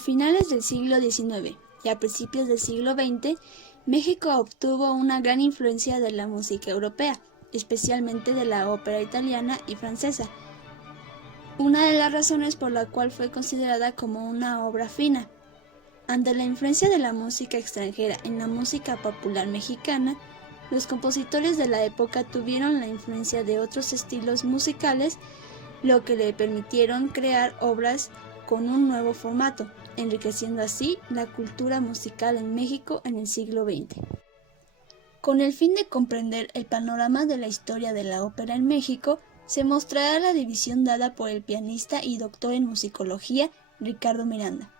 finales del siglo XIX y a principios del siglo XX, México obtuvo una gran influencia de la música europea, especialmente de la ópera italiana y francesa, una de las razones por la cual fue considerada como una obra fina. Ante la influencia de la música extranjera en la música popular mexicana, los compositores de la época tuvieron la influencia de otros estilos musicales, lo que le permitieron crear obras con un nuevo formato, enriqueciendo así la cultura musical en México en el siglo XX. Con el fin de comprender el panorama de la historia de la ópera en México, se mostrará la división dada por el pianista y doctor en musicología Ricardo Miranda.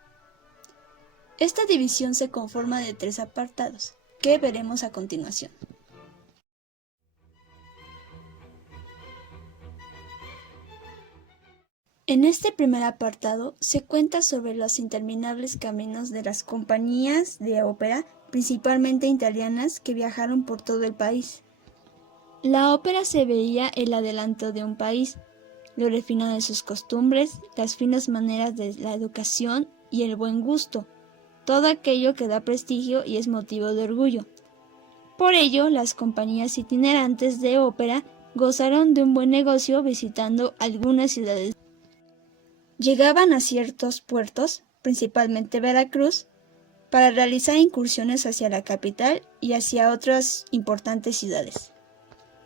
Esta división se conforma de 3 apartados, que veremos a continuación. En este primer apartado se cuenta sobre los interminables caminos de las compañías de ópera, principalmente italianas, que viajaron por todo el país. La ópera se veía el adelanto de un país, lo refinado de sus costumbres, las finas maneras de la educación y el buen gusto, todo aquello que da prestigio y es motivo de orgullo. Por ello, las compañías itinerantes de ópera gozaron de un buen negocio visitando algunas ciudades. Llegaban a ciertos puertos, principalmente Veracruz, para realizar incursiones hacia la capital y hacia otras importantes ciudades.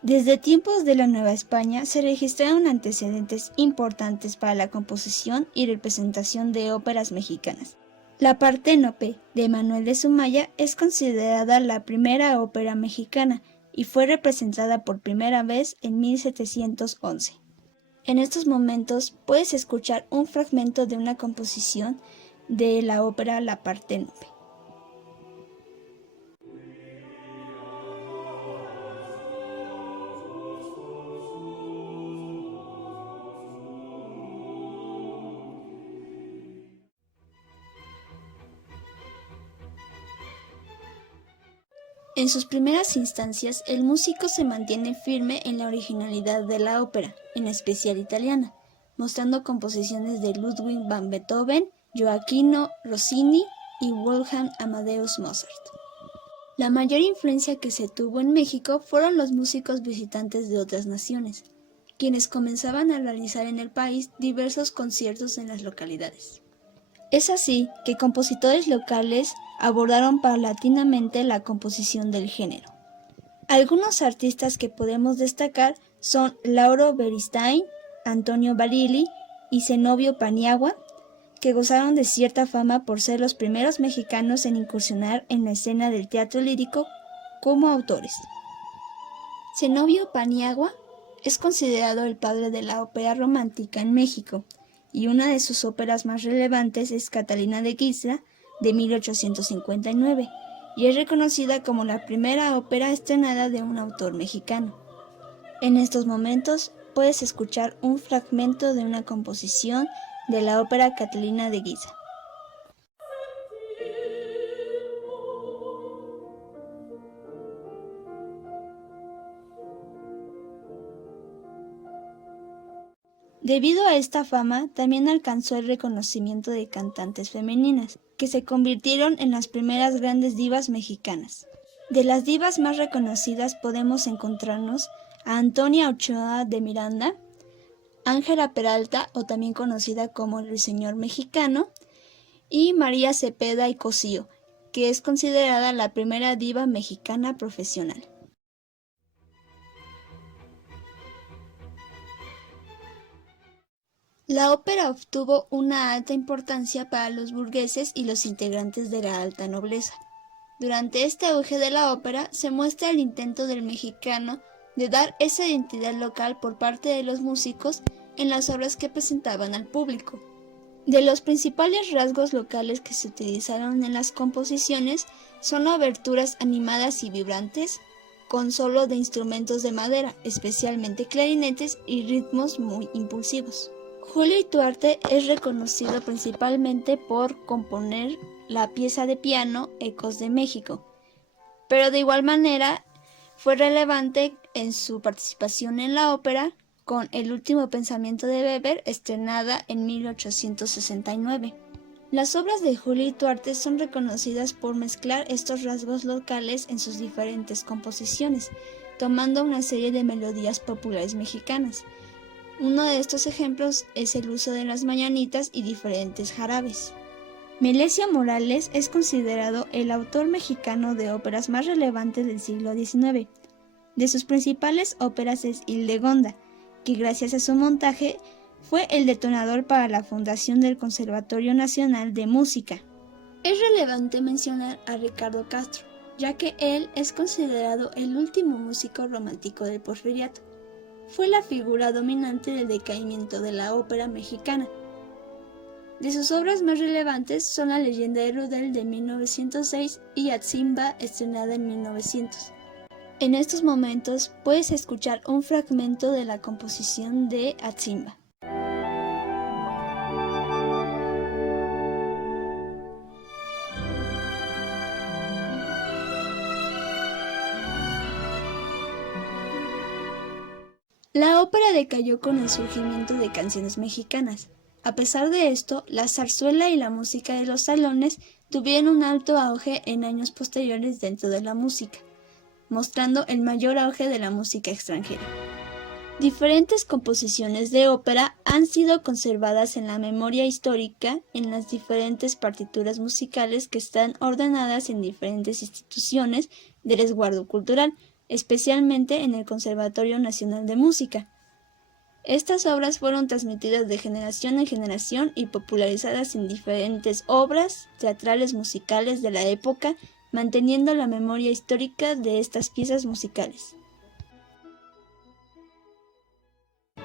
Desde tiempos de la Nueva España se registraron antecedentes importantes para la composición y representación de óperas mexicanas. La Parténope de Manuel de Sumaya es considerada la primera ópera mexicana y fue representada por primera vez en 1711. En estos momentos puedes escuchar un fragmento de una composición de la ópera La Parténope. En sus primeras instancias, el músico se mantiene firme en la originalidad de la ópera, en especial italiana, mostrando composiciones de Ludwig van Beethoven, Gioachino Rossini y Wolfgang Amadeus Mozart. La mayor influencia que se tuvo en México fueron los músicos visitantes de otras naciones, quienes comenzaban a realizar en el país diversos conciertos en las localidades. Es así que compositores locales abordaron paulatinamente la composición del género. Algunos artistas que podemos destacar son Lauro Beristain, Antonio Barilli y Zenobio Paniagua, que gozaron de cierta fama por ser los primeros mexicanos en incursionar en la escena del teatro lírico como autores. Zenobio Paniagua es considerado el padre de la ópera romántica en México, y una de sus óperas más relevantes es Catalina de Gisla, de 1859, y es reconocida como la primera ópera estrenada de un autor mexicano. En estos momentos puedes escuchar un fragmento de una composición de la ópera Catalina de Gisla. Debido a esta fama, también alcanzó el reconocimiento de cantantes femeninas, que se convirtieron en las primeras grandes divas mexicanas. De las divas más reconocidas podemos encontrarnos a Antonia Ochoa de Miranda, Ángela Peralta, o también conocida como el Ruiseñor mexicano, y María Cepeda y Cosío, que es considerada la primera diva mexicana profesional. La ópera obtuvo una alta importancia para los burgueses y los integrantes de la alta nobleza. Durante este auge de la ópera se muestra el intento del mexicano de dar esa identidad local por parte de los músicos en las obras que presentaban al público. De los principales rasgos locales que se utilizaron en las composiciones son oberturas animadas y vibrantes, con solo de instrumentos de madera, especialmente clarinetes y ritmos muy impulsivos. Julio Ituarte es reconocido principalmente por componer la pieza de piano Ecos de México, pero de igual manera fue relevante en su participación en la ópera con El último pensamiento de Weber, estrenada en 1869. Las obras de Julio Ituarte son reconocidas por mezclar estos rasgos locales en sus diferentes composiciones, tomando una serie de melodías populares mexicanas. Uno de estos ejemplos es el uso de las mañanitas y diferentes jarabes. Melesio Morales es considerado el autor mexicano de óperas más relevantes del siglo XIX. De sus principales óperas es Hildegonda, que gracias a su montaje fue el detonador para la fundación del Conservatorio Nacional de Música. Es relevante mencionar a Ricardo Castro, ya que él es considerado el último músico romántico del Porfiriato. Fue la figura dominante del decaimiento de la ópera mexicana. De sus obras más relevantes son La leyenda de Rudel de 1906 y Atzimba, estrenada en 1900. En estos momentos puedes escuchar un fragmento de la composición de Atzimba. La ópera decayó con el surgimiento de canciones mexicanas. A pesar de esto, la zarzuela y la música de los salones tuvieron un alto auge en años posteriores dentro de la música, mostrando el mayor auge de la música extranjera. Diferentes composiciones de ópera han sido conservadas en la memoria histórica en las diferentes partituras musicales que están ordenadas en diferentes instituciones de resguardo cultural, especialmente en el Conservatorio Nacional de Música. Estas obras fueron transmitidas de generación en generación y popularizadas en diferentes obras teatrales musicales de la época, manteniendo la memoria histórica de estas piezas musicales.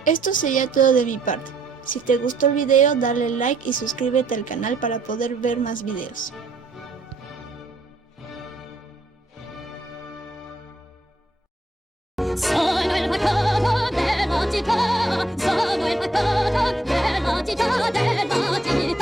Esto sería todo de mi parte. Si te gustó el video, dale like y suscríbete al canal para poder ver más videos. Sono il macaco della città, sono il macaco della città, della città.